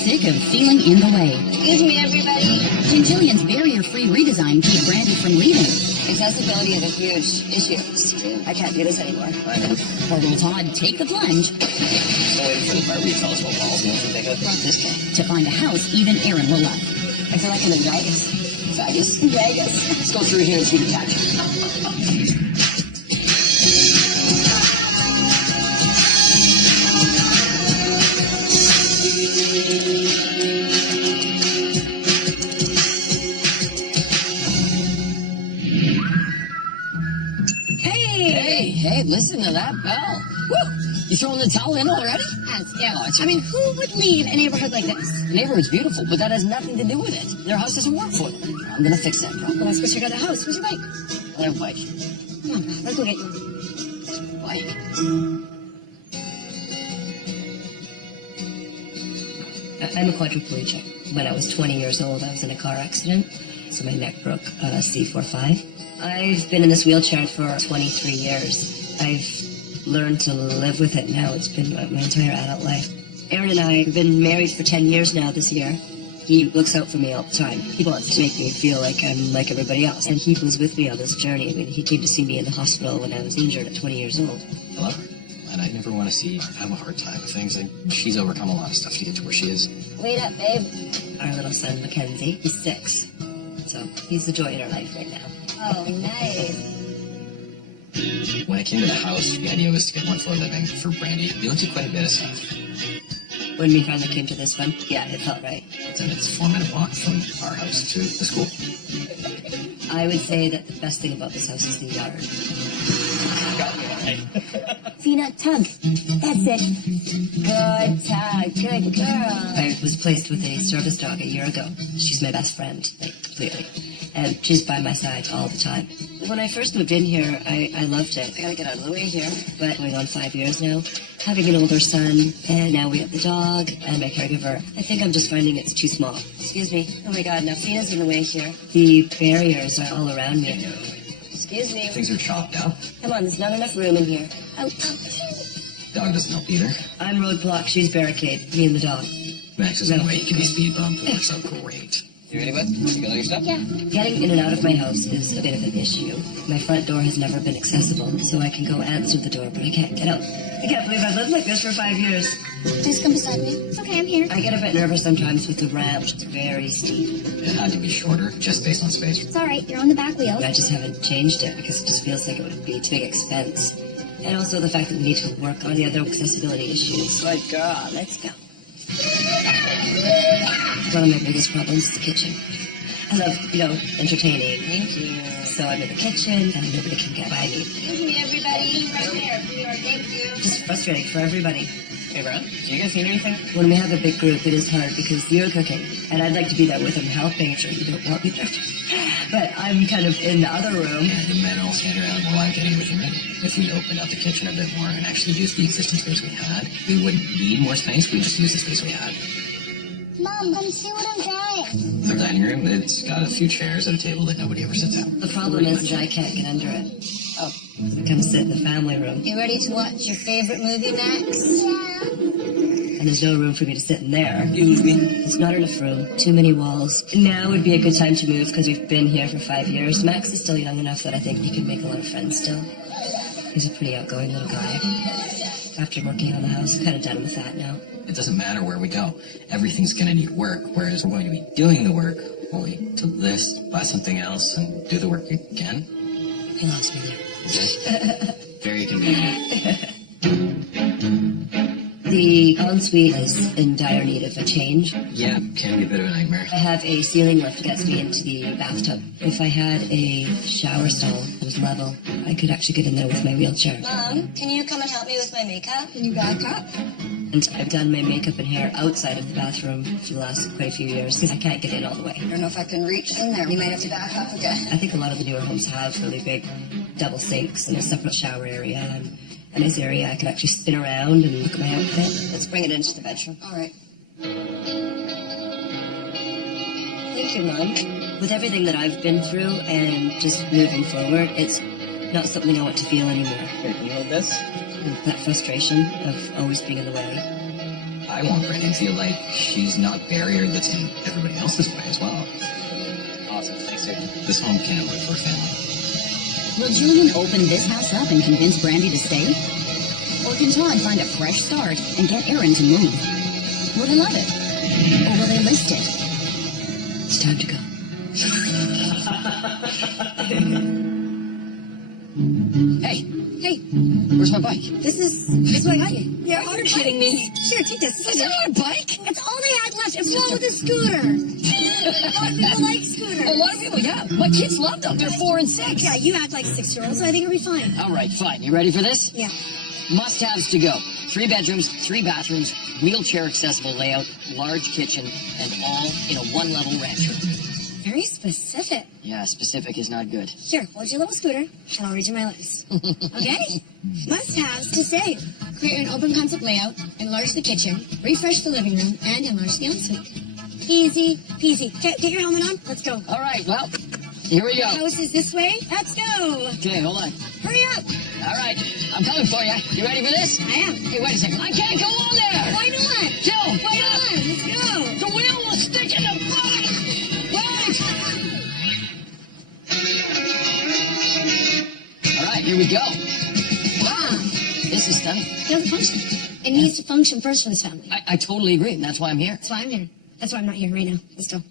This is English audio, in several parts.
sick of feeling in the way. Excuse me, everybody. Can Jillian's barrier-free redesign keep Brandy from leaving? Accessibility is a huge issue. I can't do this anymore. I know. Or will Todd take the plunge Still waiting for the Barbie to tell us what balls we can pick up. Not this guy. to find a house even Aaron will love? I feel like I'm in Vegas. Vegas? Vegas. Let's go through here and see the catch. Hey, listen to that bell. Woo! You throwing the towel in already? Yeah. Oh, it's I mean, who would leave a neighborhood like this? the neighborhood's beautiful, but that has nothing to do with it. Their house doesn't work for them. I'm gonna fix that problem. Well, let's go check out the house. Where's your bike? Their bike. Come on, let's go get you. Bike. I'm a quadriplegic. When I was 20 years old, I was in a car accident, so my neck broke C45. I've been in this wheelchair for 23 years. I've learned to live with it now. It's been my entire adult life. Aaron and I have been married for 10 years now this year. He looks out for me all the time. He wants to make me feel like I'm like everybody else. And he was with me on this journey. I mean, he came to see me in the hospital when I was injured at 20 years old. I love her. And I never want to see her have a hard time with things. And she's overcome a lot of stuff to get to where she is. Wait up, babe. Our little son, Mackenzie, he's 6. So he's the joy in our life right now. Oh, nice. When I came to the house, the idea was to get one floor living for Brandy. We looked at quite a bit of stuff. When we finally came to this one, yeah, it felt right. And it's a 4-minute walk from our house to the school. I would say that the best thing about this house is the yard. Peanut tug. That's it. Good tug. Good girl. I was placed with a service dog a year ago. She's my best friend, like, completely. And she's by my side all the time. When I first moved in here, I loved it. I gotta get out of the way here. But going on 5 years now, having an older son, and now we have the dog and my caregiver, I think I'm just finding it's too small. Excuse me. Oh my God, now Fina's in the way here. The barriers are all around me. Excuse me. Things are chopped up. Come on, there's not enough room in here. Oh. Dog doesn't help either. I'm roadblock, she's barricade, me and the dog. Max is in the way. He can be speed bump. It works out great. You ready, bud? You got all your stuff? Yeah. Getting in and out of my house is a bit of an issue. My front door has never been accessible, so I can go answer the door, but I can't get out. I can't believe I've lived like this for 5 years. Please come beside me. It's okay, I'm here. I get a bit nervous sometimes with the ramp. It's very steep. It had to be shorter, just based on space. It's all right. You're on the back wheel. I just haven't changed it because it just feels like it would be too big expense. And also the fact that we need to work on the other accessibility issues. Good girl. Let's go. One of my biggest problems is the kitchen. I love, entertaining. Thank you. So I'm in the kitchen and nobody can get by me. Excuse me, everybody. Right there. Thank you. Just frustrating for everybody. Hey, Brad, do you guys need anything? When we have a big group, it is hard because you're cooking. And I'd like to be there with them helping. I'm sure you don't want me there. But I'm kind of in the other room. And the men all stand around while I'm getting everything ready. If we opened up the kitchen a bit more and actually used the existing space we had, we wouldn't need more space. We'd just use the space we had. Mom, come see what I'm drawing. The dining room, it's got a few chairs and a table that nobody ever sits at. The problem is that I can't get under it. Oh. So come sit in the family room. You ready to watch your favorite movie, Max? Yeah. And there's no room for me to sit in there. Excuse me. There's not enough room. Too many walls. Now would be a good time to move because we've been here for 5 years. Max is still young enough that I think he could make a lot of friends still. He's a pretty outgoing little guy. After working on the house, I'm kind of done with that now. It doesn't matter where we go. Everything's going to need work, whereas we're going to be doing the work only to list, buy something else, and do the work again. He lost me there. Very convenient. The ensuite is in dire need of a change. Yeah, can be a bit of a nightmare. I have a ceiling lift that gets me into the bathtub. If I had a shower stall that was level, I could actually get in there with my wheelchair. Mom, can you come and help me with my makeup? Can you back up? And I've done my makeup and hair outside of the bathroom for the last quite a few years because I can't get in all the way. I don't know if I can reach in there. You might have to back up again. I think a lot of the newer homes have really big double sinks and a separate shower area and a nice area I could actually spin around and look at my outfit. Let's bring it into the bedroom. All right. Thank you, Mom. With everything that I've been through and just moving forward, it's not something I want to feel anymore. Wait, can you hold this? And that frustration of always being in the way. I want Brandy to feel like she's not a barrier that's in everybody else's way as well. Awesome. Thanks, sir. This home can't wait for a family. Will Julian open this house up and convince Brandy to stay? Or can Todd find a fresh start and get Aaron to move? Will they love it? Or will they list it? It's time to go. Hey, where's my bike? This is what I got you. You're kidding me. Sure, take this. Is that not a bike? It's all they had left. It's wrong with a scooter. A lot of people like scooters. A lot of people, yeah. My kids love them. They're 4 and 6. Yeah, you act like 6-year-olds, so I think it'll be fine. All right, fine. You ready for this? Yeah. Must-haves to go. 3 bedrooms, 3 bathrooms, wheelchair-accessible layout, large kitchen, and all in a one-level ranch room. Very specific. Yeah, specific is not good. Here, hold your little scooter, and I'll read you my list. Okay? Must-haves to save. Create an open concept layout, enlarge the kitchen, refresh the living room, and enlarge the ensuite. Easy peasy. Okay, get your helmet on. Let's go. All right, well, here we go. House is this way. Let's go. Okay, hold on. Hurry up. All right, I'm coming for you. You ready for this? I am. Hey, wait a second. I can't go on there. Why not? Joe, Why not? Let's go. the wheel will stick in the bottom. Wait. All right, here we go. Wow. This is stunning. It doesn't function. It needs to function first for this family. I totally agree, and that's why I'm here. That's why I'm here. That's why I'm not here right now. Let's go.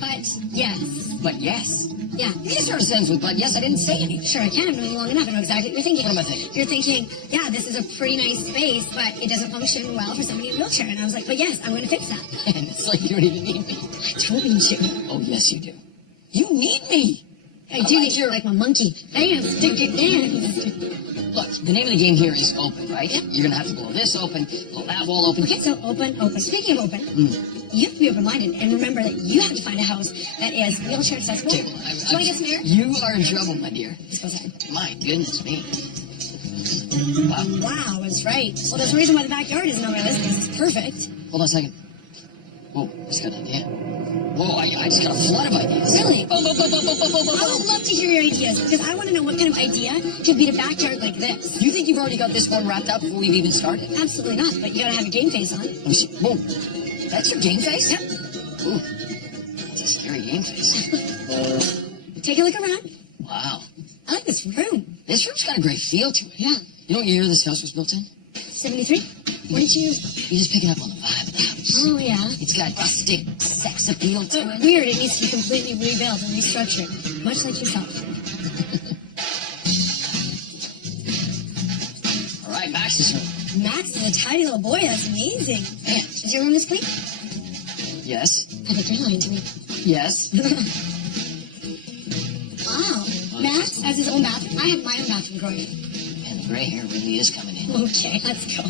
But yes. But yes. Yeah. You can start a sentence with but yes. I didn't say anything. Sure, I can. I've known you long enough. I know exactly what you're thinking. What am I thinking? You're thinking, yeah, this is a pretty nice space, but it doesn't function well for somebody in a wheelchair. And I was like, but yes, I'm going to fix that. And it's like you don't even need me. I don't need you. Oh, yes, you do. You need me. I do need you like my monkey. Dance, stick your dance. Look, the name of the game here is open, right? Yep. You're going to have to blow this open, blow that wall open. Okay, so open. Speaking of open, you have to be open-minded and remember that you have to find a house that is wheelchair accessible. Okay, Do you want to get some air? You are in trouble, my dear. Let's go outside. My goodness me. Wow. Wow, that's right. Well, there's a reason why the backyard isn't on my list because it's perfect. Hold on a second. Whoa, I just got an idea. Whoa, I just got a flood of ideas. Really? Boom, boom, boom, boom, boom, boom, boom, boom. I would love to hear your ideas because I want to know what kind of idea could beat a backyard like this. You think you've already got this one wrapped up before we've even started? Absolutely not, but you gotta have a game face on. Let me see. Whoa. That's your game face? Yep. Ooh. That's a scary game face. Take a look around. Wow. I like this room. This room's got a great feel to it. Yeah. You know what year this house was built in? 73? What did you... You're just picking up on the vibe of the house. Oh, yeah. It's got rustic sex appeal to it. Weird, it needs to be completely rebuilt and restructured. Much like yourself. All right, Max's room. Max is a tiny little boy. That's amazing. Man. Is your room this clean? Yes. I think you're lying to me. Yes. Wow. Max has his own bathroom. I have my own bathroom growing up. Man, the gray hair really is coming in. Okay, let's go.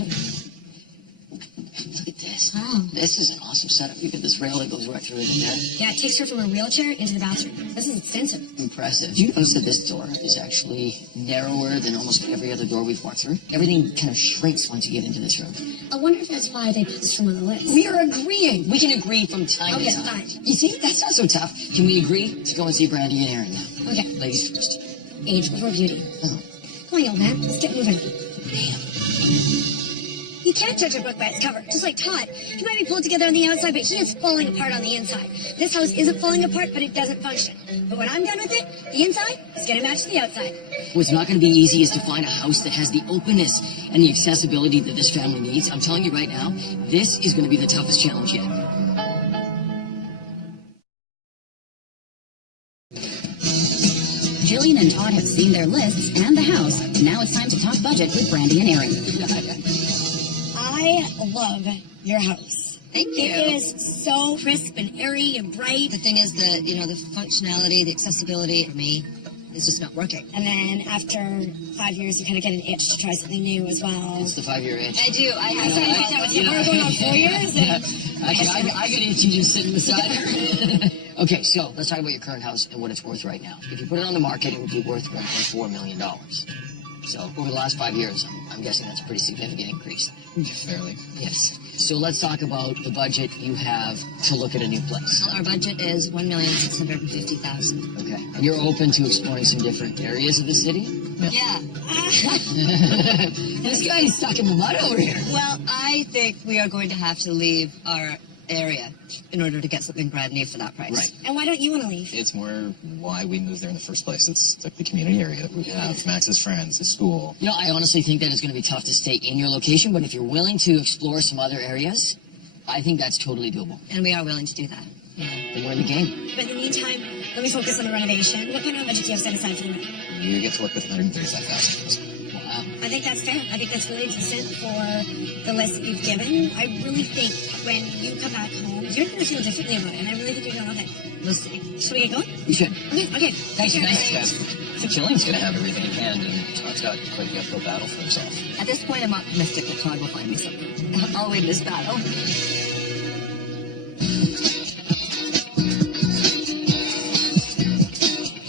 Look at this. Wow. This is an awesome setup. You get this rail that goes right through it in there. Yeah, it takes her from her wheelchair into the bathroom. This is extensive. Impressive. Did you notice that this door is actually narrower than almost every other door we've walked through? Everything kind of shrinks once you get into this room. I wonder if that's why they put this room on the list. We are agreeing. We can agree from time Okay, to time. fine. You see, that's not so tough. Can we agree to go and see Brandy and Aaron now? Okay. Ladies first. Age before beauty. Oh, Come on, old man. Let's get moving. damn. You can't judge a book by its cover. Just like Todd. He might be pulled together on the outside, but he is falling apart on the inside. This house isn't falling apart, but it doesn't function. But when I'm done with it, the inside is going to match the outside. What's not going to be easy is to find a house that has the openness and the accessibility that this family needs. I'm telling you right now, this is going to be the toughest challenge yet. Jillian and Todd have seen their lists and the house. Now it's time to talk budget with Brandy and Aaron. I love your house. Thank you. It is so crisp and airy and bright. The thing is that, the functionality, the accessibility for me is just not working. And then after 5 years, you kind of get an itch to try something new as well. It's the 5-year itch. I do. I started to think that with you. We're going on 4 years. I get itchy just sitting beside her. Okay, so let's talk about your current house and what it's worth right now. If you put it on the market, it would be worth $1.4 million. So over the last 5 years, I'm guessing that's a pretty significant increase. Fairly. Yes. So let's talk about the budget you have to look at a new place. Well, our budget is $1,650,000. Okay. And you're open to exploring some different areas of the city? Yeah. This guy's stuck in the mud over here. Well, I think we are going to have to leave our area in order to get something brand new for that price. Right. And why don't you want to leave? It's more why we moved there in the first place. It's like the community area that we have, Max's friends, his school. You know, I honestly think that it's going to be tough to stay in your location, but if you're willing to explore some other areas, I think that's totally doable. And we are willing to do that. Then we're in the game. But in the meantime, let me focus on the renovation. What kind of budget do you have set aside for the reno? You get to work with 135,000. Wow. I think that's fair. I think that's really decent for the list that you've given. I really think when you come back home, you're going to feel differently about it, and I really think you're going to love it. We'll see. Should we get going? You should. Okay. Thanks, you guys. So Killing's going to have everything in hand, and Todd's got quite the uphill battle for himself. At this point, I'm optimistic that Todd will find me something. I'll win this battle.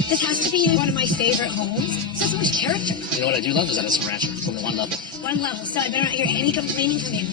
This has to be one of my favorite homes. It's got so much character. You know what I do love is that it's a rancher. It's only one level. One level, so I better not hear any complaining from you.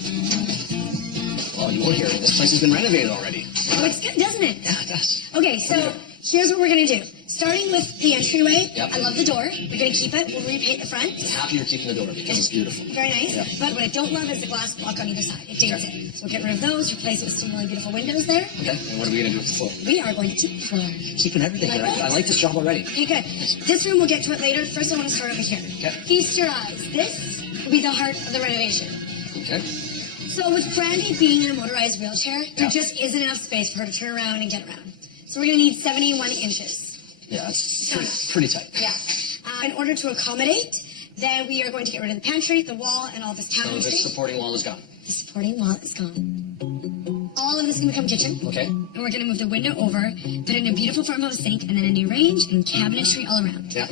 Well, you won't hear it. This place has been renovated already. Oh, it's good, doesn't it? Yeah, it does. Okay, so here's what we're going to do. Starting with the entryway, Yep. I love the door. We're going to keep it. We'll repaint the front. I'm happy you're keeping the door because it's beautiful. Very nice. Yep. But what I don't love is the glass block on either side. It dings Okay. it. So we'll get rid of those, replace it with some really beautiful windows there. Okay, and what are we going to do with the floor? We are going to keep the floor. Keeping everything. Like I like this job already. Okay, good. This room, we'll get to it later. First, I want to start over here. Okay. Feast your eyes. This will be the heart of the renovation. Okay. So with Brandy being in a motorized wheelchair, there Yeah. just isn't enough space for her to turn around and get around. So we're going to need 71 inches. Yeah, it's pretty tight. Yeah. In order to accommodate, then we are going to get rid of the pantry, the wall, and all this So cabinetry. this supporting wall is gone. The supporting wall is gone. All of this is going to become kitchen. Okay. And we're going to move the window over, put in a beautiful farmhouse sink, and then a new range and cabinetry all around. Yeah.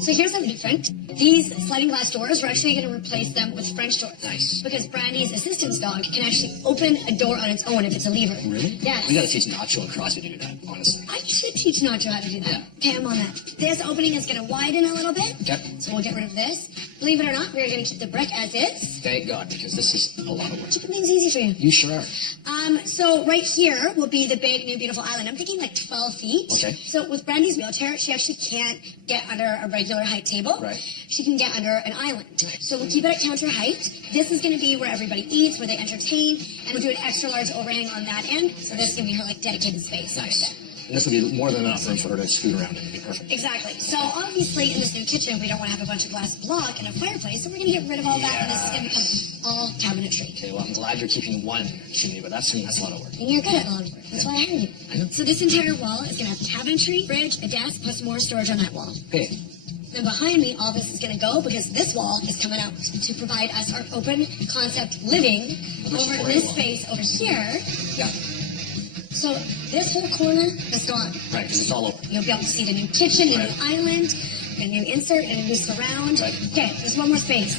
So here's something different. These sliding glass doors, we're actually going to replace them with French doors. Nice. Because Brandy's assistance dog can actually open a door on its own if it's a lever. Really? Yes. We got to teach Nacho and Crosby to do that, honestly. I should teach Nacho how to do that. Okay, I'm on that. This opening is going to widen a little bit. Okay. So we'll get rid of this. Believe it or not, we're going to keep the brick as is. Thank God, because this is a lot of work. Keeping things easy for you. You sure are. So right here will be the big new beautiful island. I'm thinking like 12 feet. Okay. So with Brandy's wheelchair, she actually can't get under a regular height table. Right. She can get under an island. Nice. So we'll keep it at counter height. This is going to be where everybody eats, where they entertain, and we'll do an extra large overhang on that end. So this is going to be her like dedicated space. Nice. And this will be more than enough room for her to scoot around in. It'll be perfect. Exactly. So obviously in this new kitchen, we don't want to have a bunch of glass block and a fireplace, so we're going to get rid of all that, and this is going to become all cabinetry. Okay, well, I'm glad you're keeping one chimney, but that's a lot of work. And you're good at a lot of work. That's why I hired you. I know. So this entire wall is going to have cabinetry, fridge, a desk, plus more storage on that wall. Hey, Then behind me, all this is going to go because this wall is coming out to provide us our open concept living over in this space over here. yeah, So this whole corner is gone. right, because it's all over. You'll be able to see the new kitchen, the Right. new island, a new insert, and a new surround. Right. Okay, there's one more space.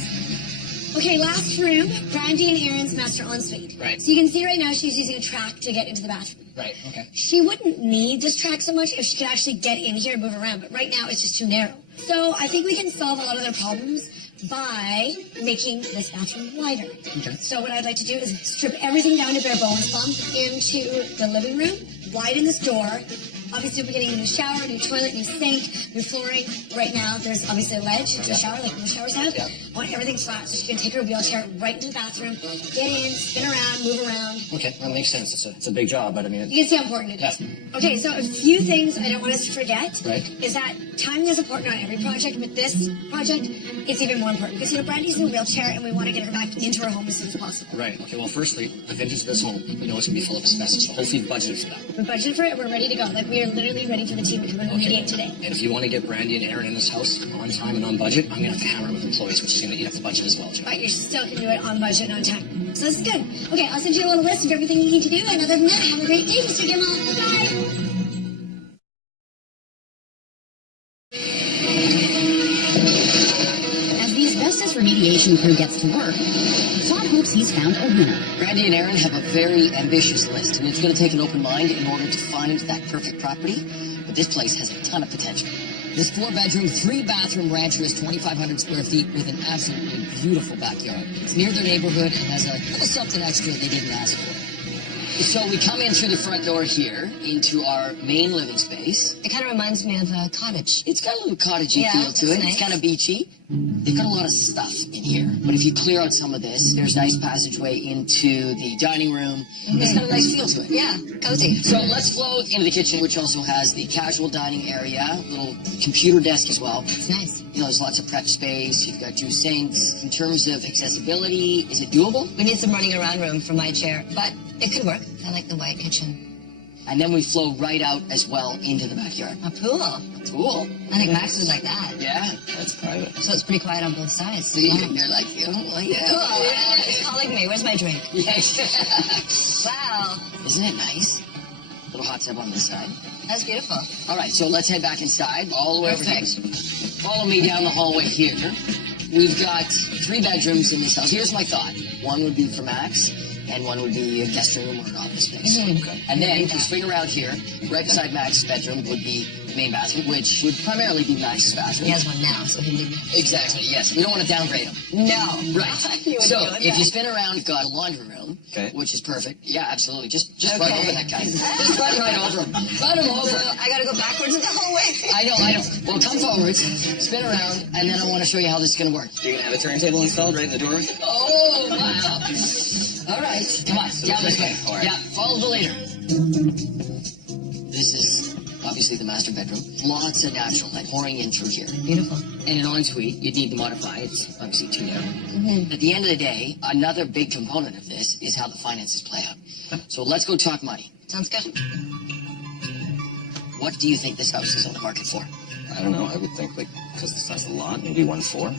Okay, last room, Brandy and Aaron's master ensuite. Right. So you can see right now she's using a track to get into the bathroom. Right, okay. She wouldn't need this track so much if she could actually get in here and move around, but right now it's just too narrow. So I think we can solve a lot of their problems by making this bathroom wider. Okay. So what I'd like to do is strip everything down to bare bones, bump into the living room, widen this door. Obviously, we're getting a new shower, new toilet, new sink, new flooring. Right now, there's obviously a ledge to the shower, like most showers have. Yeah. I want everything flat, so she can take her wheelchair right into the bathroom, get in, spin around, move around. Okay, that makes sense. It's a big job, but I mean, You can see how important it is. Yeah. Okay, so a few things I don't want us to forget Right. is that timing is important on every project, but this project, it's even more important. Because, Brandy's in a wheelchair, and we want to get her back into her home as soon as possible. right. Okay, well, firstly, the vintage of this home, we know it's going to be full of asbestos, so hopefully you've budgeted for that. We budgeted for it, we're ready to go. Like, we are literally ready for the team to come and remediate today. And if you want to get Brandy and Aaron in this house on time and on budget, I'm going to have to hammer it with employees, which is going to eat up the budget as well, Joe. But you still can do it on budget and on time. So this is good. Okay, I'll send you a little list of everything you need to do, and other than that, have a great day, Mr. Gimmel. Bye. As the asbestos remediation crew gets to work, Todd hopes he's found a winner. Brandy and Aaron have a very ambitious list, and it's going to take an open mind in order to find that perfect property. But this place has a ton of potential. This 4-bedroom, 3-bathroom rancher is 2,500 square feet with an absolutely beautiful backyard. It's near their neighborhood and has a little something extra they didn't ask for. So we come in through the front door here into our main living space. It kind of reminds me of a cottage. It's got a little cottagey feel to it. Nice. It's kind of beachy. They've got a lot of stuff in here. But if you clear out some of this, there's a nice passageway into the dining room. It's got a nice feel to it. Yeah, cozy. So let's flow into the kitchen, which also has the casual dining area, little computer desk as well. It's nice. You know, there's lots of prep space. You've got 2 sinks. In terms of accessibility, is it doable? We need some running around room for my chair, but it could work. I like the white kitchen. And then we flow right out as well into the backyard. A pool. Cool. I think Max would like that. Yeah, that's private. So it's pretty quiet on both sides. See, Wow. you're like, oh, yeah. Cool. He's calling me. Where's my drink? Yes. Wow. Isn't it nice? Little hot tub on this side. That's beautiful. All right, so let's head back inside, all the way over here. Perfect. Follow me down the hallway here. We've got 3 bedrooms in this house. Here's my thought. One would be for Max, and one would be a guest room or an office space. And then if you swing around here, right beside Max's bedroom would be the main bathroom, which would primarily be Max's bathroom. He has one now, so he didn't. Exactly, yes. We don't want to downgrade him. No. Right. You wouldn't So do it, if you yeah. spin around, you've got a laundry room, which is perfect. Yeah, absolutely. Just run Okay. over that guy. Just run right over him. Run him over. I gotta go backwards in the hallway. I know. Well, come forwards, spin around, and then I want to show you how this is going to work. You're going to have a turntable installed right in the door? Oh, wow. All right. Come on, down this way. All right. Yeah, follow the leader. This is obviously the master bedroom. Lots of natural light pouring in through here. Beautiful. And an ensuite, you'd need to modify. It's obviously too narrow. At the end of the day, another big component of this is how the finances play out. So let's go talk money. Sounds good. What do you think this house is on the market for? I don't know. I would think, like, because the size of the lot, maybe 1.4.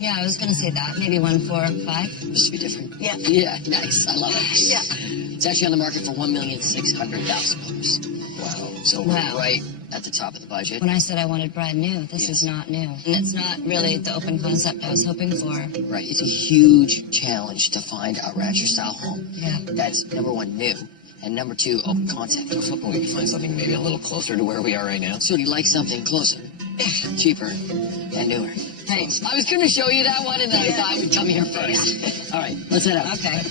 Yeah, I was gonna say that. Maybe 1.45. This should be different. Yeah. Yeah, nice. I love it. Yeah. It's actually on the market for $1,600,000. Wow. So Wow. we're right at the top of the budget. When I said I wanted brand new, this is not new. And it's not really the open concept I was hoping for. Right. It's a huge challenge to find a rancher-style home. Yeah. That's, number 1, new. And number 2, open concept. I was hoping we could find something maybe a little closer to where we are right now. So do you like something closer, cheaper, and newer? Thanks. I was going to show you that one, and then I thought I would come here first. All right, let's head out. Okay.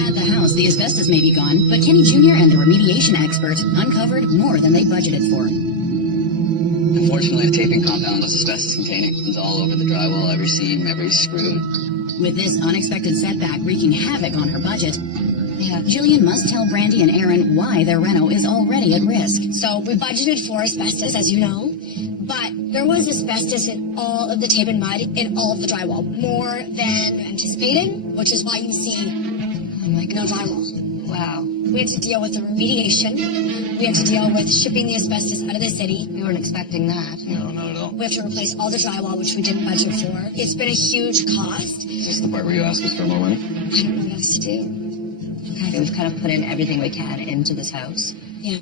At the house, the asbestos may be gone, but Kenny Jr. and the remediation expert uncovered more than they budgeted for. Unfortunately, the taping compound was asbestos containing. It was all over the drywall, every seam, every screw. With this unexpected setback wreaking havoc on her budget, Yeah. Jillian must tell Brandy and Aaron why their reno is already at risk. So we budgeted for asbestos, as you know, but there was asbestos in all of the tape and mud in all of the drywall, more than anticipated, which is why you see no drywall. Wow. We had to deal with the remediation. We had to deal with shipping the asbestos out of the city. We weren't expecting that. No, not at all. We have to replace all the drywall, which we didn't budget for. It's been a huge cost. Is this the part where you ask us for more money? I don't know what else to do. Okay, we've kind of put in everything we can into this house. Yeah,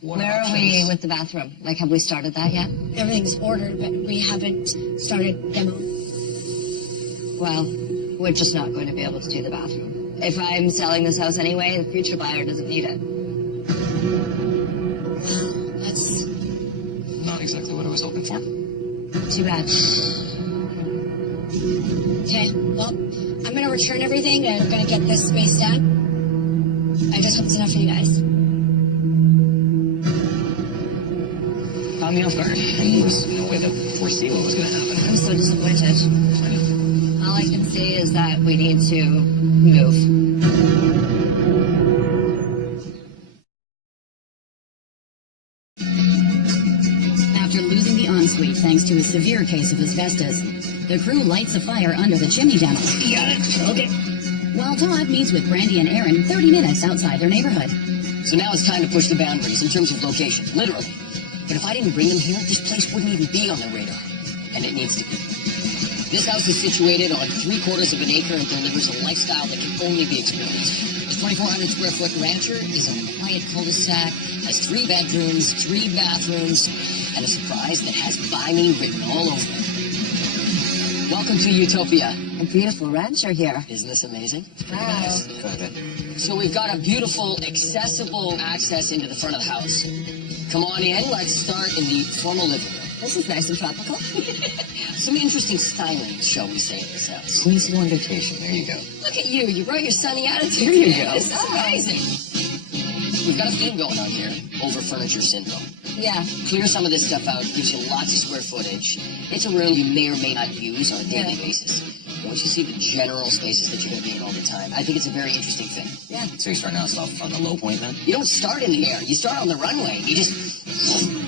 Where are we with the bathroom? Like, have we started that yet? everything's ordered, but we haven't started demo. Well, we're just not going to be able to do the bathroom. If I'm selling this house anyway, the future buyer doesn't need it. Wow, that's... Not exactly what I was hoping for. Too bad. Okay, well, I'm gonna return everything and I'm gonna get this space done. I just hope it's enough for you guys. Caught me off guard. There was no way to foresee what was going to happen. I'm so disappointed. I know. All I can see is that we need to move. After losing the ensuite thanks to a severe case of asbestos, the crew lights a fire under the chimney demo. You got it? Okay. While Todd meets with Brandy and Aaron 30 minutes outside their neighborhood. So now it's time to push the boundaries in terms of location, literally. But if I didn't bring them here, this place wouldn't even be on their radar. And it needs to be. This house is situated on 3/4 of an acre and delivers a lifestyle that can only be experienced. This 2,400 square foot rancher is on a quiet cul-de-sac, has 3 bedrooms, 3 bathrooms, and a surprise that has "Buy Me" written all over it. Welcome to Utopia. A beautiful rancher here. Isn't this amazing? Wow. So we've got a beautiful, accessible access into the front of the house. Come on in. Let's start in the formal living room. This is nice and tropical. Some interesting styling, shall we say, in this house. Queen's on vacation. There you go. Look at you. You brought your sunny attitude. There you today. go. This is amazing. We've got a theme going on here. Over furniture syndrome. Yeah. Clear some of this stuff out. Gives you lots of square footage. It's a room you may or may not use on a daily basis. Once you see the general spaces that you're going to be in all the time, I think it's a very interesting thing. Yeah. So you're starting out stuff on the low point then? You don't start in the air. You start on the runway. You just...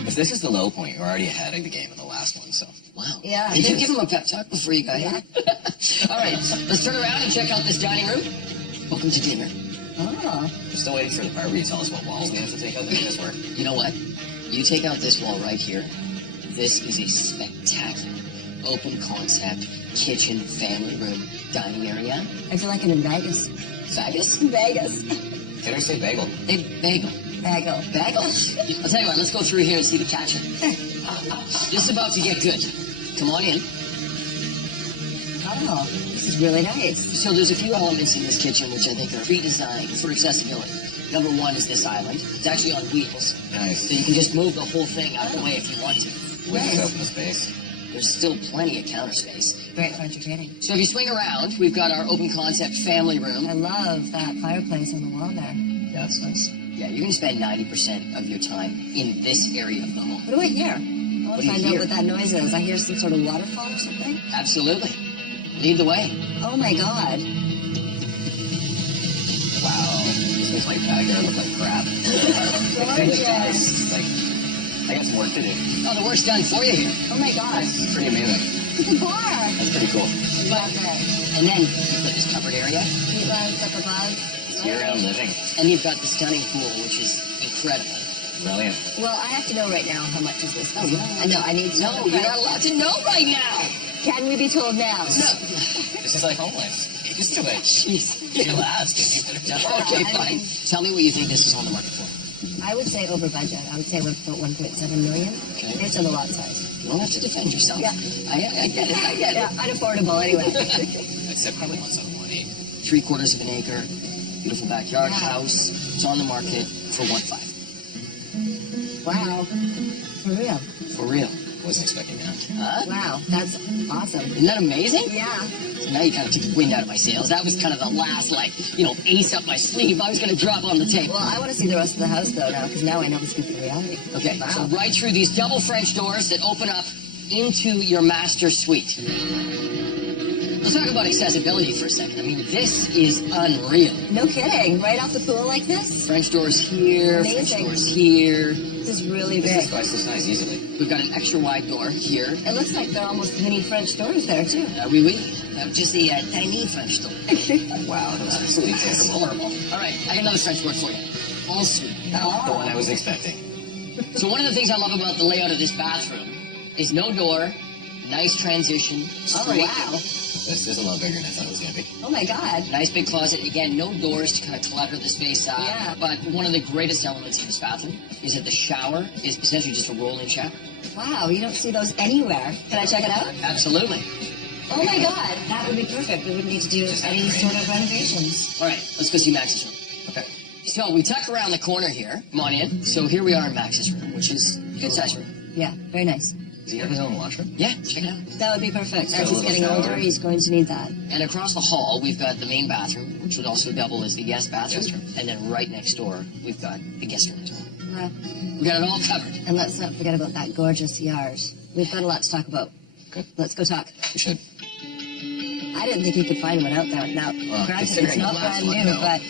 If this is the low point, you're already ahead of the game in the last one, so. Wow. Yeah. Did you give him a pep talk before you got here? All right. Let's turn around and check out this dining room. Welcome to dinner. Oh. We're still waiting for the part where you tell us what walls we have to take out to make this work. You know what? You take out this wall right here. This is a spectacular open concept kitchen, family room, dining area. I feel like I'm in Vegas. Vegas? Vegas. Did I say bagel? Hey, bagel. Bagel. Bagel? I'll tell you what, let's go through here and see the kitchen. This is about to get good. Come on in. Oh, this is really nice. So there's a few elements in this kitchen which I think are pre-designed for accessibility. Number one is this island. It's actually on wheels. Nice. So you can just move the whole thing out of the way if you want to. Windows open the space. There's still plenty of counter space. Great for entertaining. So if you swing around, we've got our open concept family room. I love that fireplace on the wall there. Yeah, that's nice. Yeah, you're going to spend 90% of your time in this area of the home. What do I hear? I want What to do you find hear? out what that noise is. I hear some sort of waterfall or something. Absolutely. Lead the way. Oh my god. Wow. This makes my backyard look like crap. Gorgeous. It's like, I got some work to do. Oh, the work's done for you here. Oh my god. It's pretty amazing. Look at the bar. That's pretty cool. Love it. And then you've got this covered area. Heat lamps up above. Year-round living. And you've got the stunning pool, which is incredible. Brilliant. Well, I have to know right now how much is this. Oh, yeah. I know. I need to know. No, you're not allowed to know right now. Can we be told now? No. This is like home life. Get used to it. Jeez. You'll ask and you better tell. Okay, I fine. mean- Tell me what you think this is on the market for. I would say over budget. I would say about 1.7 million. Okay. Based on the lot size. You don't have to defend yourself. Yeah. I get it. I get it. Yeah, unaffordable anyway. I'd say probably 1.718. 3/4 of an acre, beautiful backyard Yeah. house. It's on the market for 1.5. Wow. For real. For real. Wasn't expecting that. Huh? Wow. That's awesome. Isn't that amazing? Yeah. So now you kind of took the wind out of my sails. That was kind of the last, ace up my sleeve I was going to drop on the table. Well, I want to see the rest of the house though now, because now I know this could be reality. Okay, Wow. so right through these double French doors that open up into your master suite. Let's talk about accessibility for a second. I mean, this is unreal. No kidding. Right off the pool like this? French doors here, Amazing. French doors here. This is really This big. is twice the size easily. We've got an extra wide door here. It looks like they're almost mini French doors there too. Oui, oui. Just a tiny French door. Wow, that was absolutely It's terrible. horrible. All right, I got another French word for you. En suite. The one I was expecting. So one of the things I love about the layout of this bathroom is no door, nice transition, Oh straight. wow. This is a lot bigger than I thought it was going to be. Oh my god. Nice big closet. Again, no doors to kind of clutter the space out. Yeah. But one of the greatest elements of this bathroom is that the shower is essentially just a roll-in shower. Wow, you don't see those anywhere. Can I check it out? Absolutely. Oh my god. That would be perfect. We wouldn't need to do any sort of renovations. All right, let's go see Max's room. Okay. So we tuck around the corner here. Come on in. So here we are in Max's room, which is a good-sized room. Yeah, very nice. Does he have his own washroom? Yeah, check it out. That would be perfect. got a As he's little getting shower. older, he's going to need that. And across the hall, we've got the main bathroom, which would also double as the guest bathroom. Guest room. And then right next door, we've got the guest room as well. Wow. We got it all covered. And let's not forget about that gorgeous yard. We've got a lot to talk about. Good. Let's go talk. We should. I didn't think you could find one out there. Now, Well, granted, it's considering not the last brand one, new, no. but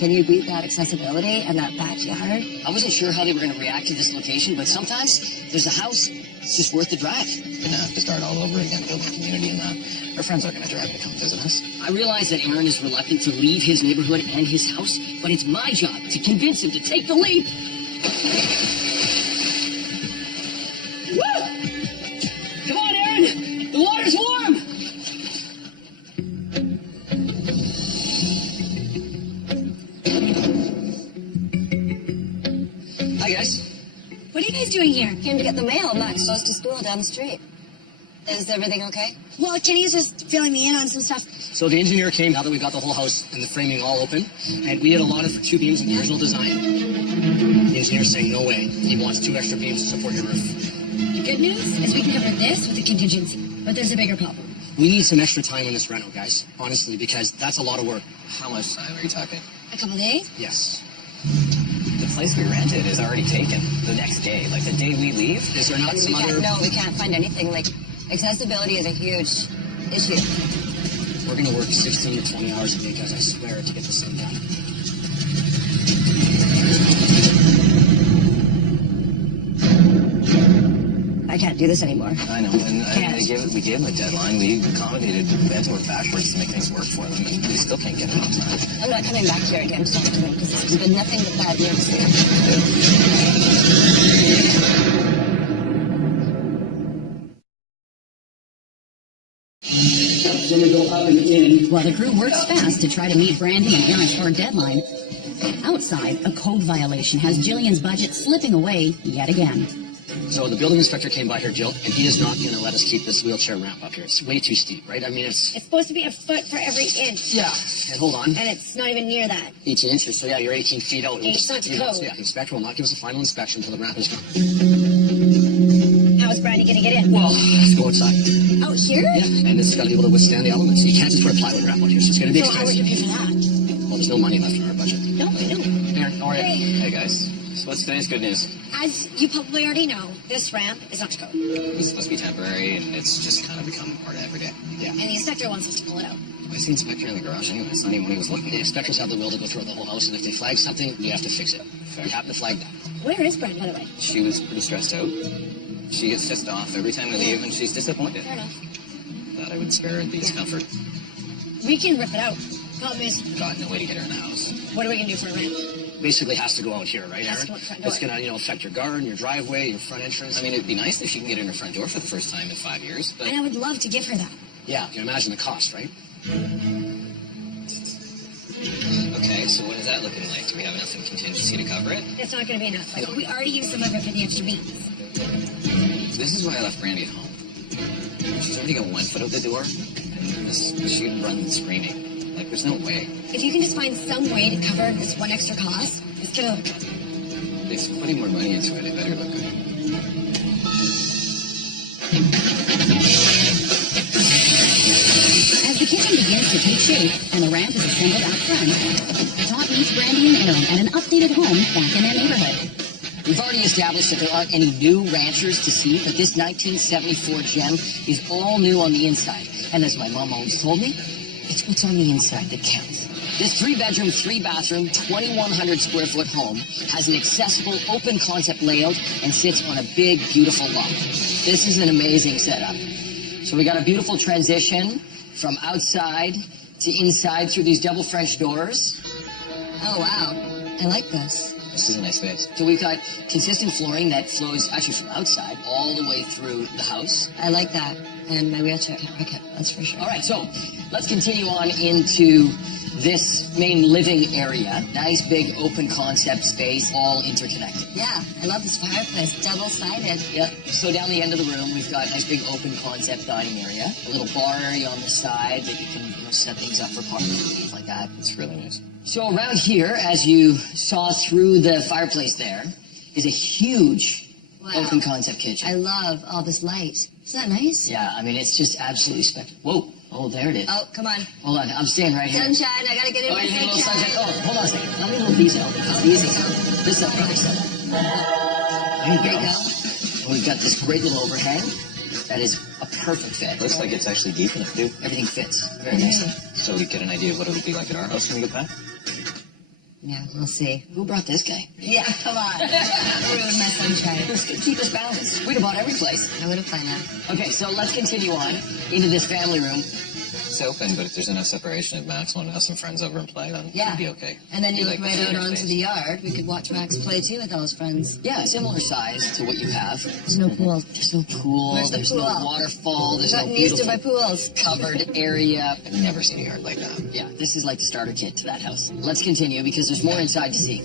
can you beat that accessibility and that backyard? I wasn't sure how they were going to react to this location, but sometimes there's a house, it's just worth the drive. Gonna have to start all over again, building a community and that. Our friends are gonna drive to come visit us. I realize that Aaron is reluctant to leave his neighborhood and his house, but it's my job to convince him to take the leap. Woo! Come on, Aaron! The water's warm! Hi, guys. What are you guys doing here? Came to get the mail. Max goes to school down the street. Is everything okay? Well, Kenny's just filling me in on some stuff. So the engineer came now that we got the whole house and the framing all open, and we had allotted for 2 beams in the original design. The engineer's saying no way. He wants 2 extra beams to support your roof. The good news is we can cover this with a contingency, but there's a bigger problem. We need some extra time on this reno, guys, honestly, because that's a lot of work. How much time are you talking? A couple days? Yes. The place we rented is already taken the next day. Like the day we leave. Is there not some other... No, we can't find anything. Like, accessibility is a huge issue. We're going to work 16 to 20 hours a day, guys, I swear, to get this thing done. I can't do this anymore. I know, and we gave them a deadline. We accommodated the beds work backwards to make things work for them, and we still can't get it on time. I'm not coming back here again to talk to them because there's been nothing but bad news. Then we go up and in. While the crew works fast to try to meet Brandy and Aaron's hard deadline, outside, a code violation has Jillian's budget slipping away yet again. So the building inspector came by here, Jill, and he is not going to let us keep this wheelchair ramp up here. It's way too steep, right? I mean, it's... It's supposed to be a foot for every inch. Yeah, and hold on. And it's not even near that. 18 inches, so yeah, you're 18 feet out. It's not the code. So yeah, the inspector will not give us a final inspection until the ramp is gone. How is Brandy going to get in? Well, let's go outside. Out here? Yeah, and it's got to be able to withstand the elements. You can't just put a plywood ramp out here, so it's going to be So how would expensive. you pay for that? Well, there's no money left in our budget. No, I know. Aaron, all right. Hey guys, so what's today's good news? As you probably already know, this ramp is not to code. It's supposed to be temporary, and it's just kind of become part of every day. Yeah. And the inspector wants us to pull it out. Why's the inspector in the garage anyway? It's not even when he was looking. The inspectors have the will to go through the whole house, and if they flag something, we have to fix it. Fair. We happen to flag that. Where is Brandy, by the way? She was pretty stressed out. She gets pissed off every time we leave, and she's disappointed. Fair enough. Thought I would spare her the discomfort. We can rip it out. Problem is, God, no way to get her in the house. what are we going to do for a ramp? Basically has to go out here, right, Has Aaron? to go out front door. It's going to, affect your garden, your driveway, your front entrance. I mean, it'd be nice if she can get in her front door for the first time in 5 years, but And I would love to give her that. Yeah, you can imagine the cost, right? okay, so what is that looking like? Do we have enough in contingency to cover it? It's not going to be enough. Like, we already used some of it for the extra beams. This is why I left Brandy at home. She's already got 1 foot out the door, and she'd run screaming. Like, there's no way. If you can just find some way to cover this one extra cost, it's going to... If putting more money into it, it better look good. As the kitchen begins to take shape and the ramp is assembled out front, Todd meets Brandy and Aaron at an updated home back in their neighborhood. We've already established that there aren't any new ranchers to see, but this 1974 gem is all new on the inside. And as my mom always told me, it's what's on the inside that counts. This 3-bedroom, 3-bathroom, 2,100 square foot home has an accessible, open concept layout and sits on a big, beautiful lot. This is an amazing setup. So we got a beautiful transition from outside to inside through these double French doors. Oh, wow. I like this. This is a nice space. So we've got consistent flooring that flows actually from outside all the way through the house. I like that. And my wheelchair can't wreck it, that's for sure. All right, so let's continue on into this main living area. Nice big open concept space, all interconnected. Yeah, I love this fireplace, double-sided. Yeah, so down the end of the room, we've got a nice big open concept dining area. A little bar area on the side that you can set things up for parties and things like that. It's really nice. So around here, as you saw through the fireplace there, is a huge open concept kitchen. I love all this light. Isn't that nice? Yeah, I mean, it's just absolutely spectacular. Whoa, oh, there it is. Oh, come on. Hold on, I'm staying right here. Sunshine, I gotta get in Oh, my you need a little sunshine. sunshine. Oh, hold on a second. Let me move these out. These out. This is a perfect setup. There you There you go. go. And we've got this great little overhang. That is a perfect fit. Looks like it's actually deep enough, too. Everything fits very nicely. So we get an idea of what it would be like at our house when we get back? Yeah, we'll see. Who brought this guy? Yeah, come on. Ruin my sunshine. Just to keep us balanced. We'd have bought every place. I would have planned that. Okay, so let's continue on into this family room. It's open, but if there's enough separation, if Max wanted to have some friends over and play, then Yeah. it'd be okay. And then you Be look like right out theater onto space. the yard. We could watch Max play too with all his friends. Yeah, similar size to what you have. There's no pool. There's no pool. Where's the there's pool? no waterfall. There's Not no used to beautiful by pools. covered area. I've never seen a yard like that. Yeah, this is like the starter kit to that house. Let's continue because there's more inside to see.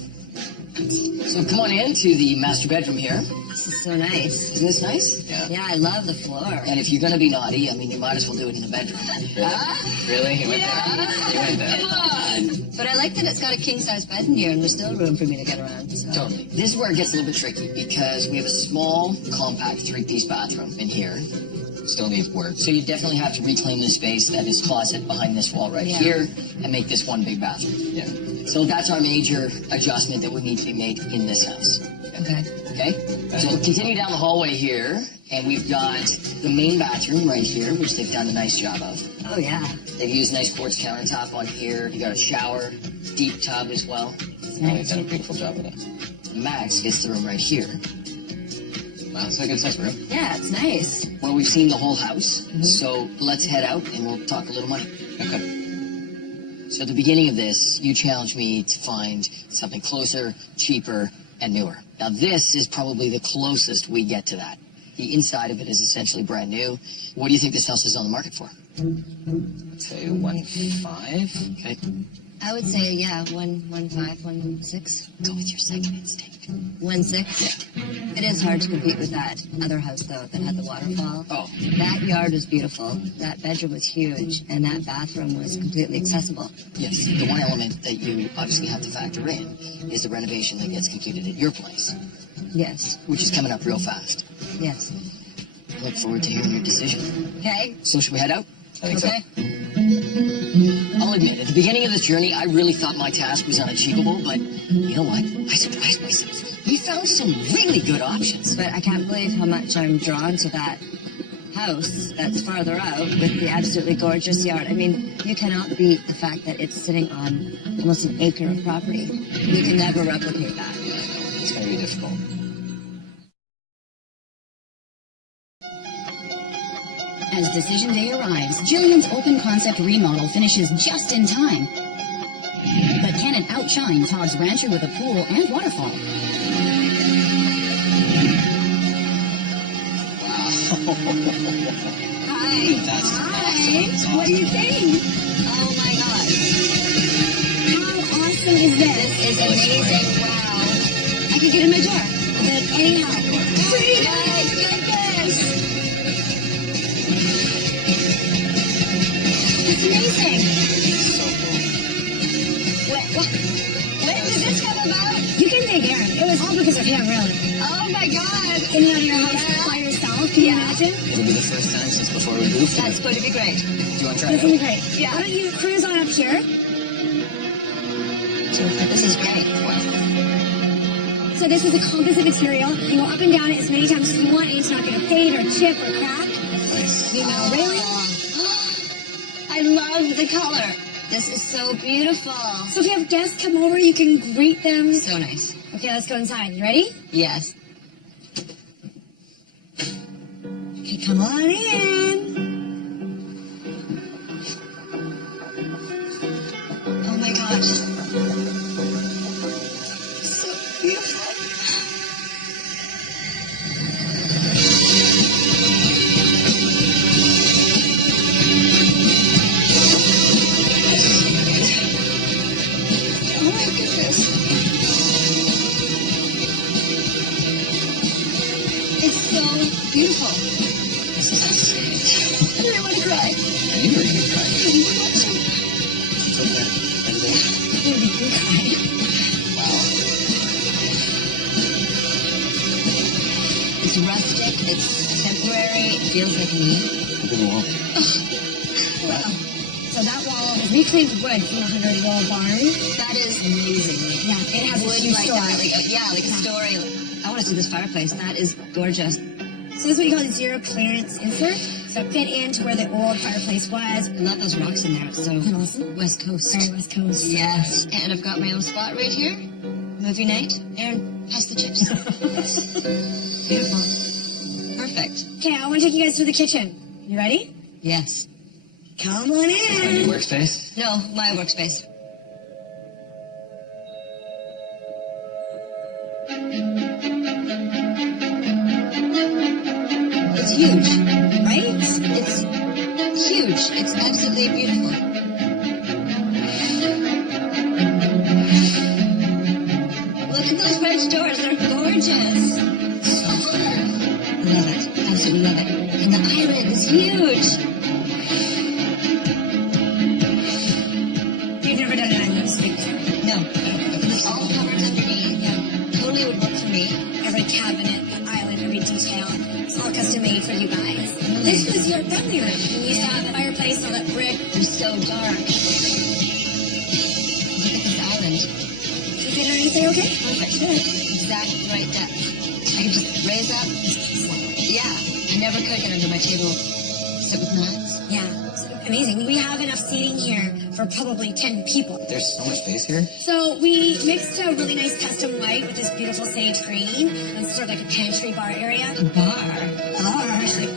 So come on in to the master bedroom here. This is so nice. Isn't this nice? Yeah. Yeah, I love the floor. And if you're going to be naughty, I mean, you might as well do it in the bedroom. Really? He went there? He went there. But I like that it's got a king-size bed in here, and there's still room for me to get around. So. Totally. This is where it gets a little bit tricky because we have a small, compact 3-piece bathroom in here. Still needs work. So you definitely have to reclaim the space that is closet behind this wall right here and make this one big bathroom. Yeah. So that's our major adjustment that would need to be made in this house. Okay. Okay? So we'll continue down the hallway here, and we've got the main bathroom right here, which they've done a nice job of. Oh, yeah. They've used nice quartz countertop on here. You got a shower, deep tub as well. Yeah, they've done a beautiful job with it. Max gets the room right here. Wow, it's a good size room. Yeah, it's nice. Well, we've seen the whole house, so let's head out and we'll talk a little money. Okay. So at the beginning of this, you challenged me to find something closer, cheaper, and newer. Now this is probably the closest we get to that. The inside of it is essentially brand new. What do you think this house is on the market for? Say 1.5. Okay. I would say, yeah, 1.5, 1.6. Go with your second instinct. 1.6? It is hard to compete with that other house, though, that had the waterfall. Oh. That yard was beautiful. That bedroom was huge, and that bathroom was completely accessible. Yes, the one element that you obviously have to factor in is the renovation that gets completed at your place, Yes, which is coming up real fast. yes. I look forward to hearing your decision. Okay? So should we head out? I think Okay. I'll admit, at the beginning of this journey, I really thought my task was unachievable, but you know what? I surprised myself. We found some really good options. But I can't believe how much I'm drawn to that house that's farther out with the absolutely gorgeous yard. I mean, you cannot beat the fact that it's sitting on almost an acre of property. You can never replicate that. so. Yeah, I know. It's going to be difficult. As decision day arrives, Jillian's open concept remodel finishes just in time. But can it outshine Todd's rancher with a pool and waterfall? Hi. That's Hi. What do you think? Oh my God. How awesome is this? This is amazing. Wow. I could get in my door. But anyhow, pretty nice. Goodness. It's amazing. so cool. When did this come about? You can thank Aaron. It was all because of him, really. Oh my God. Getting out of your house by yourself, can you imagine? It'll be the first time since before we moved. That's going to be great. Do you want to try It's it gonna be out? great. Yeah. Why don't you cruise on up here? This is great. Wow. So this is a composite material. You go up and down it as many times as you want, and it's not going to fade or chip or crack. Nice. You know, really? I love the color. This is so beautiful. So if you have guests come over, you can greet them. So nice. Okay, let's go inside. You ready? Yes. Okay, come on in. Oh my gosh. So beautiful. Oh my goodness. It's so beautiful. This is insane. I want to cry. I knew you were going to cry. It's okay. Everything? Baby, you cry. Wow. It's rustic, it's temporary, it feels like me. Look at the wall. Wow. So that wall is reclaimed wood from the 100-wall barn. That is amazing. Yeah, it has a Wood huge like story. that, like a story. I want to see this fireplace. That is gorgeous. So this is what you call a zero clearance insert. So it fit into where the old fireplace was. I love those rocks in there. It's so Awesome. West Coast. Very West Coast. Yes. And I've got my own spot right here. Movie night. Aaron, pass the chips. Beautiful. Perfect. Okay, I want to take you guys to the kitchen. You ready? Yes. Come on My in. new workspace? No, my workspace. It's huge. Right? It's huge. It's absolutely beautiful. Look at those French doors. They're gorgeous. So absolutely love it. And the island is huge. You've never done an island this big before. No. There's all the cupboards underneath. Yeah. Totally would work for me. Every cabinet, island, every detail. It's all custom made for you guys. This was your family room. You used to have a fireplace, all that brick. They're so dark. Look at this island. You fit underneath there okay? Perfect. Good. Exact right depth. I can just raise up. Yeah. I never could get under my table. Sit with Max. Yeah, it's amazing. We have enough seating here for probably 10 people. There's so much space here. So we mixed a really nice custom white with this beautiful sage green. It's sort of like a pantry bar area. A bar. Hello. Look at it.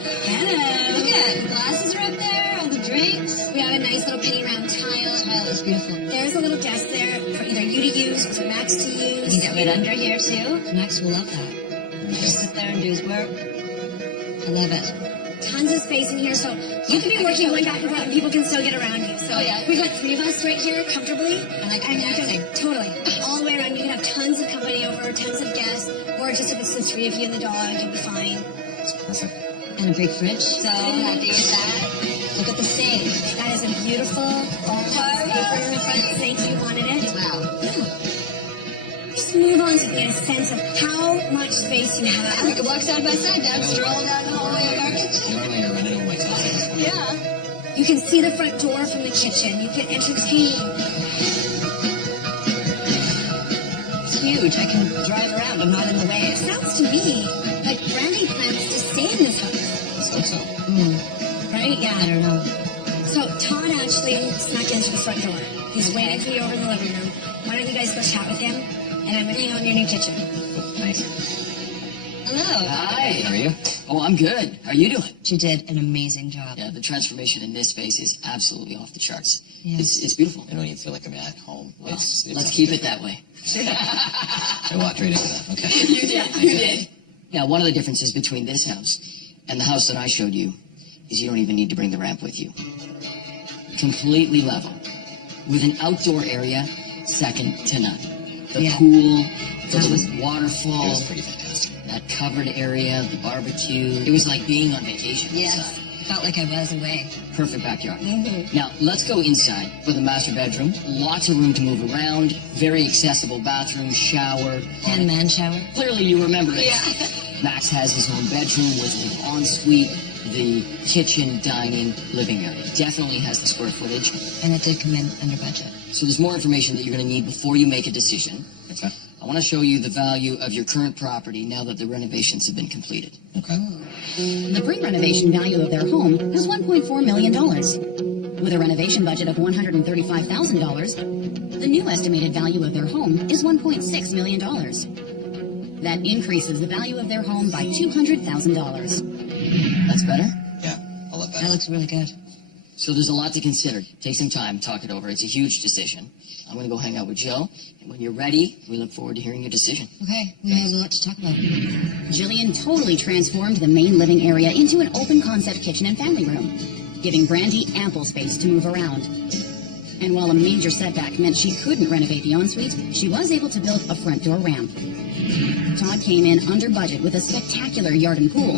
The glasses are up there. All the drinks. We have a nice little penny round tile. Tile is beautiful. There's a little desk there for either you to use or for Max to You use. can get right under here too. Max will love that. Just sit there and do his work. I love it. Tons of space in here, so you can be working one back and forth and people can still get around you. So Oh, yeah. we've got 3 of us right here comfortably. I like And you dancing. can, totally. All the way around, you can have tons of company over, tons of guests, or just if it's the 3 of you and the dog, you'll be fine. It's perfect. And a big fridge. So happy with that. Look at the sink. That is a beautiful paper front sink. You wanted it. Wow. Just move on so you get a sense of how much space you We have. could walk side by side down, stroll down the hallway of our kitchen. Normally you're running over my toes. Yeah. You can see the front door from the kitchen. You can entertain. It's huge. I can drive around. I'm not in the way. It sounds to me like Brandy plans to stay in this house, I hope so. right? I Yeah. don't know. So Todd actually snuck into the front door. He's waiting for you over in the living room. Why don't you guys go chat with him? And I'm gonna hang out in your new kitchen. Nice. Hello. Hi. How are you? Oh, I'm good. How are you doing? She did an amazing job. Yeah, the transformation in this space is absolutely off the charts. Yeah. It's beautiful. I don't even feel like I'm at home. Well, It's let's keep it that way. I walked right into that. Okay. You did. Now, one of the differences between this house and the house that I showed you is you don't even need to bring the ramp with you. Completely level, with an outdoor area second to none. The Yeah. pool, the That was- waterfall, It was pretty fantastic. that covered area, the barbecue. It was like being on vacation Yes. outside. Felt like I was away. Perfect backyard. Mm-hmm. Now, let's go inside for the master bedroom. Lots of room to move around. Very accessible bathroom, shower. And man shower. Clearly you remember it. Yeah. Max has his own bedroom with the ensuite, the kitchen, dining, living area. Definitely has the square footage. And it did come in under budget. So there's more information that you're going to need before you make a decision. Okay. I want to show you the value of your current property now that the renovations have been completed. Okay. The pre-renovation value of their home is $1.4 million. With a renovation budget of $135,000, the new estimated value of their home is $1.6 million. That increases the value of their home by $200,000. That's better? Yeah, a lot better. That looks really good. So there's a lot to consider. Take some time, talk it over. It's a huge decision. I'm going to go hang out with Joe. And when you're ready, we look forward to hearing your decision. Okay, we have a lot to talk about. Jillian totally transformed the main living area into an open concept kitchen and family room, giving Brandy ample space to move around. And while a major setback meant she couldn't renovate the ensuite, she was able to build a front door ramp. Todd came in under budget with a spectacular yard and pool,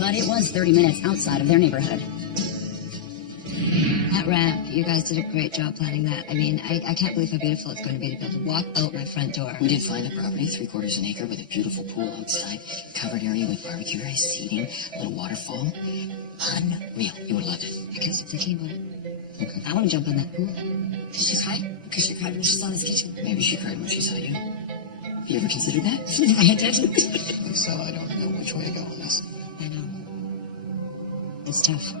but it was 30 minutes outside of their neighborhood. That ramp, you guys did a great job planning that. I mean, I can't believe how beautiful it's going to be to be able to walk out my front door. We did find the property, 3/4 an acre with a beautiful pool outside, covered area with barbecue area, seating, a little waterfall. Unreal. You would have loved it. I can't stop thinking about it. Okay. I want to jump in that pool. Did she cry? Because she cried when she saw this kitchen. Maybe she cried when she saw you. Have you ever considered that? I didn't. So I don't know which way to go on this. I know. It's tough.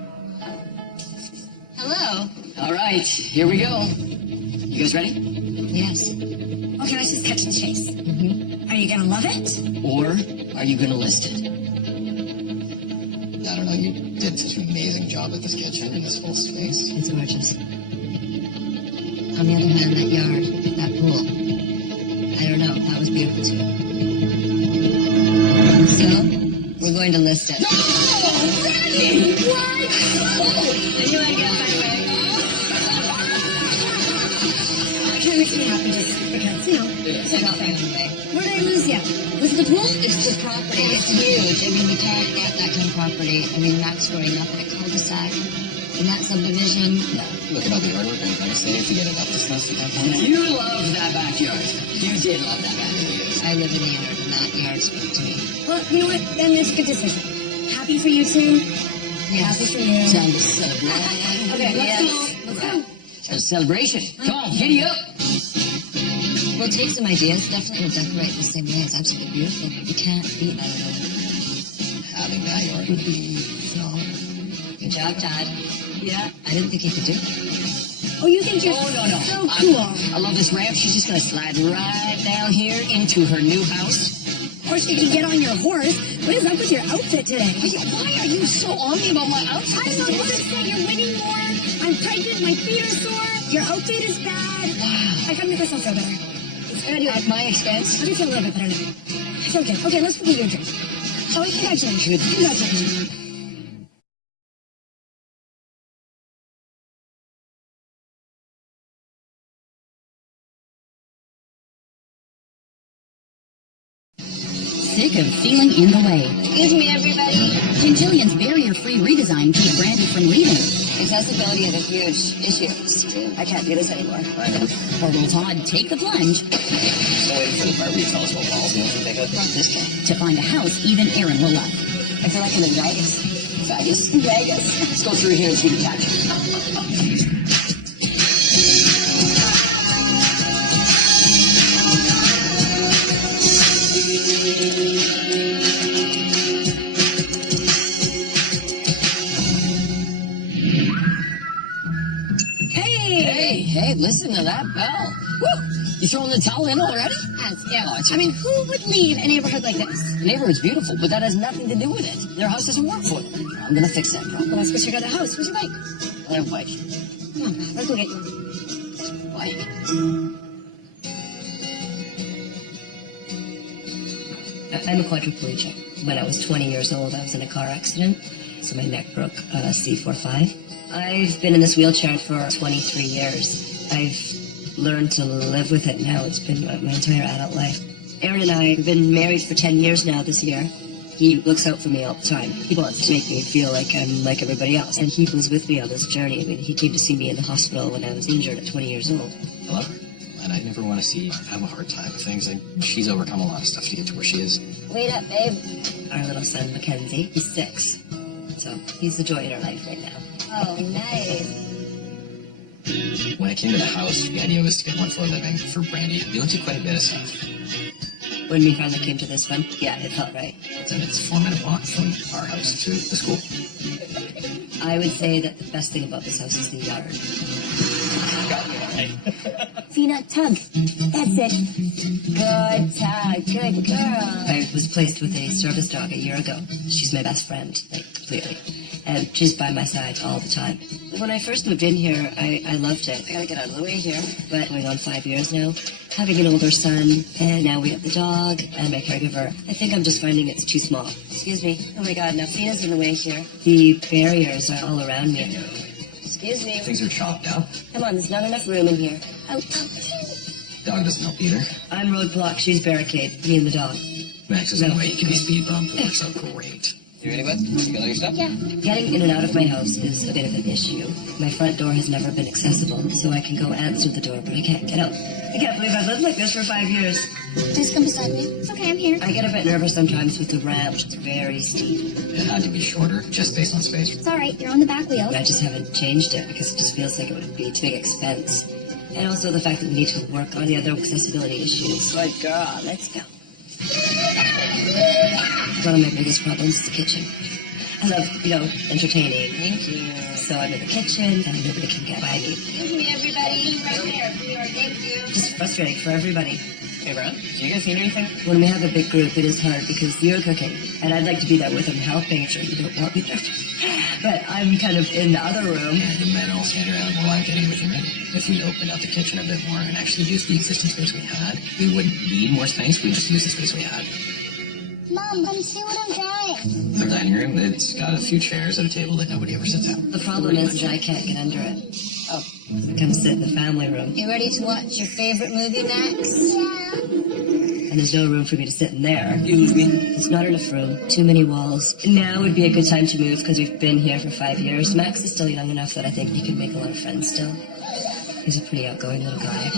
Hello. All right, here we go. You guys ready? Yes. Okay, let's just cut to the chase. Mm-hmm. Are you gonna love it? Or are you going to list it? I don't know, you did such an amazing job at this kitchen and this whole space. It's gorgeous. On the other hand, that yard, that pool, I don't know. That was beautiful too. So, we're going to list it. No! Brandy! What? I knew I'd get my way. Okay, kind of makes me happy just because, you know. I'm not running away. Where did I lose you? Was it the pool? It's the property. It's huge. I mean, you can't get that kind of property. I mean, Max growing up in a cul-de-sac in that subdivision. No. Look at all the yard work and devastating to get it up to snuff. You love that backyard. You did love that backyard. I live in the yard, and that yard spoke to me. Well, you know what? Then it's a good decision. Happy for you two. Yes. Happy for you. Time to celebrate. Okay, let's Yes. go. Let's go. A celebration. Come on, giddy up. We'll take some ideas. Definitely we'll decorate the same way. It's absolutely beautiful, but you can't beat that at all. Having that yard would be phenomenal. Good job, Todd. Yeah, I didn't think you could do it. Oh, you think you're Oh, no. so cool. I love this ramp. She's just going to slide right down here into her new house. Of course, you can get on your horse. What is up with your outfit today? Why are you so on me about my outfit? I don't know. You just said you're winning more. I'm pregnant. My feet are sore. Your outfit is bad. Wow. I gotta make myself feel better. I do. At my expense? I do feel a little bit better now. I feel good. Okay, let's get your drink. Shall we? Congratulations. Congratulations. Sick of feeling in the way. Excuse me, everybody. Can Jillian's barrier-free redesign keep Brandy from leaving? Accessibility is a huge issue. I can't do this anymore. I know. Or will Todd take the plunge Still waiting for the Barbie to tell us what walls we have to pick up. Not this guy. to find a house even Aaron will love? I feel like I'm in Vegas. Vegas? Vegas. Let's go through here and see the catch. Hey, listen to that bell. Woo! You throwing the towel in already? Yeah. Oh, it's I mean, who would leave a neighborhood like this? The neighborhood's beautiful, but that has nothing to do with it. Their house doesn't work for them. I'm gonna fix that problem. Well, let's go check out the house. Where's your bike? Their bike. Come on, let's go get you. Bike. I'm a quadriplegic. When I was 20 years old, I was in a car accident, so my neck broke C45. I've been in this wheelchair for 23 years. I've learned to live with it now. It's been my entire adult life. Aaron and I have been married for 10 years now this year. He looks out for me all the time. He wants to make me feel like I'm like everybody else. And he was with me on this journey. I mean, he came to see me in the hospital when I was injured at 20 years old. I love her. And I never want to see her have a hard time with things. Like, she's overcome a lot of stuff to get to where she is. Wait up, babe. Our little son, Mackenzie, he's 6. So he's the joy in our life right now. Oh, nice. When I came to the house, the idea was to get one floor living for Brandy. We went through quite a bit of stuff. When we finally came to this one, yeah, it felt right. And it's 4-minute walk from our house to the school. I would say that the best thing about this house is the yard. Fina, tug. That's it. Good tug, good girl. I was placed with a service dog a year ago. She's my best friend, like, completely. And she's by my side all the time. When I first moved in here, I loved it. I gotta get out of the way here. But going on 5 years now, having an older son, and now we have the dog and my caregiver, I think I'm just finding it's too small. Excuse me. Oh my God, now Fina's in the way here. The barriers are all around me. Excuse me. Things are chopped up. Come on, there's not enough room in here. Out. Dog doesn't help either. I'm roadblock, she's barricade, me and the dog. Max is in the way. He can be speed bumped. It works out great. You ready, bud? You got all your stuff? Yeah. Getting in and out of my house is a bit of an issue. My front door has never been accessible, so I can go answer the door, but I can't get out. I can't believe I've lived like this for 5 years. Please come beside me. It's okay, I'm here. I get a bit nervous sometimes with the ramp. It's very steep. It had to be shorter, just based on space. It's all right. You're on the back wheel. And I just haven't changed it because it just feels like it would be too big expense. And also the fact that we need to work on the other accessibility issues. Good girl. Let's go. One of my biggest problems is the kitchen. I love, entertaining. Thank you. So I'm in the kitchen and nobody can get by me. Excuse me, everybody. Right there. Thank you. Just frustrating for everybody. Hey, Brad, do you guys need anything? When we have a big group, it is hard because you're cooking, and I'd like to be there with them helping. Sure, you don't want me there, but I'm kind of in the other room. And the men all stand around while I'm getting everything ready. If we opened up the kitchen a bit more and actually used the existing space we had, we wouldn't need more space. We'd just use the space we had. Mom, come see what I'm drawing. The dining room, it's got a few chairs and a table that nobody ever sits at. The problem is I can't get under it. Oh. So come sit in the family room. You ready to watch your favorite movie, Max? Yeah. And there's no room for me to sit in there. You lose me. There's not enough room. Too many walls. Now would be a good time to move because we've been here for 5 years. Max is still young enough that I think he can make a lot of friends still. He's a pretty outgoing little guy.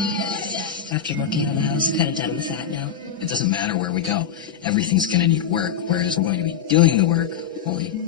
After working on the house, I'm kind of done with that now. It doesn't matter where we go. Everything's going to need work, whereas we're going to be doing the work only